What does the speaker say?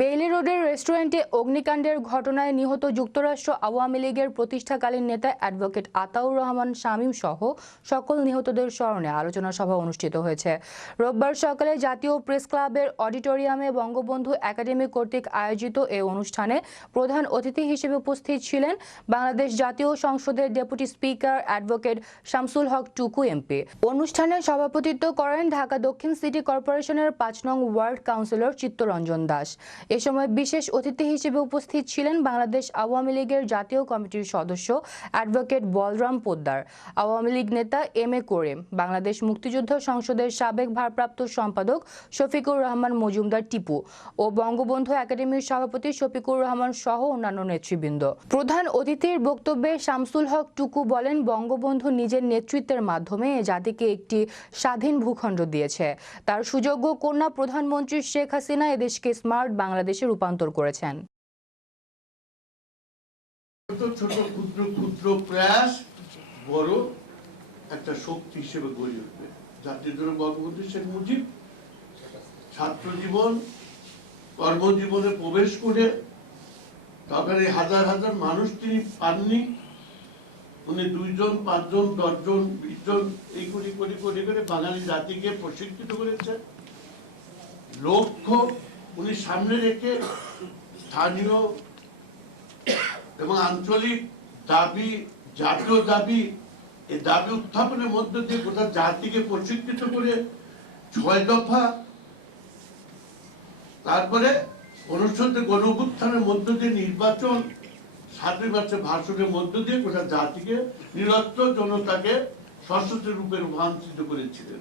Bailey রোডের রেস্টুরেন্টে অগ্নিকাণ্ডের ঘটনায় নিহত যুক্তরাষ্ট্র আওয়ামী লীগের প্রতিষ্ঠাকালীন নেতা অ্যাডভোকেট আতাউর রহমান শামীম সহ সকল নিহতদের স্মরণে আলোচনা সভা অনুষ্ঠিত হয়েছে। রোববার সকালে জাতীয় প্রেস ক্লাবের অডিটোরিয়ামে বঙ্গবন্ধু একাডেমি কর্তৃক আয়োজিত এই অনুষ্ঠানে প্রধান অতিথি হিসেবে উপস্থিত ছিলেন বাংলাদেশ জাতীয় সংসদের deputy speaker advocate Shamsul Haque Tuku MP. অনুষ্ঠানে সভাপতিত্ব করেন ঢাকা দক্ষিণ সিটি কর্পোরেশনের পাঁচ নং ওয়ার্ড কাউন্সিলর চিত্তরঞ্জন দাস। এ সময় বিশেষ অতিথি হিসেবে উপস্থিত ছিলেন বাংলাদেশ আওয়ামী লীগের জাতীয় কমিটির সদস্য অ্যাডভোকেট বলরাম পোদ্দার, আওয়ামী লীগ নেতা এম এ করিম, বাংলাদেশ মুক্তিযুদ্ধ সংসদের সাবেক ভারপ্রাপ্ত সম্পাদক শফিকুর রহমান মজুমদার টিপু ও বঙ্গবন্ধু একাডেমির সভাপতি শফিকুর রহমান সহ অন্যান্য নেতৃবৃন্দ। প্রধান অতিথির বক্তব্যে শামসুল হক টুকু বলেন, বঙ্গবন্ধু নিজের নেতৃত্বের মাধ্যমে এ জাতিকে একটি স্বাধীন ভূখণ্ড দিয়েছে। তার সুযোগ্য কন্যা প্রধানমন্ত্রী শেখ হাসিনা এদেশকে স্মার্ট বাংলাদেশে রূপান্তর করেছেন। একটা শক্তি হিসেবে উঠবে। জাতীয় বঙ্গবন্ধু শেখ মুজিব ছাত্র জীবন, কর্মজীবনে প্রবেশ করে তখন এই হাজার হাজার মানুষ তিনি পাননি। উনি দুইজন, পাঁচজন, দশজন, বিশজন, এই করে করে করে করে বাঙালি জাতিকে প্রশিক্ষিত করেছেন। লক্ষ্য উনি সামনে রেখে স্থানীয় এবং আঞ্চলিক দাবি, জাতীয় দাবি এই দাবি উত্থাপনের মধ্য দিয়ে গোটা জাতিকে প্রশিক্ষিত করে ছয় দফা তারপরে অনুষ্ঠিত গণভুত্থানের মধ্য দিয়ে নির্বাচন সাতই মাসে ভাষণের মধ্য দিয়ে গোটা জাতিকে নিরস্ত্র জনতাকে সশস্ত্র রূপে রূপান্তরিত করেছিলেন।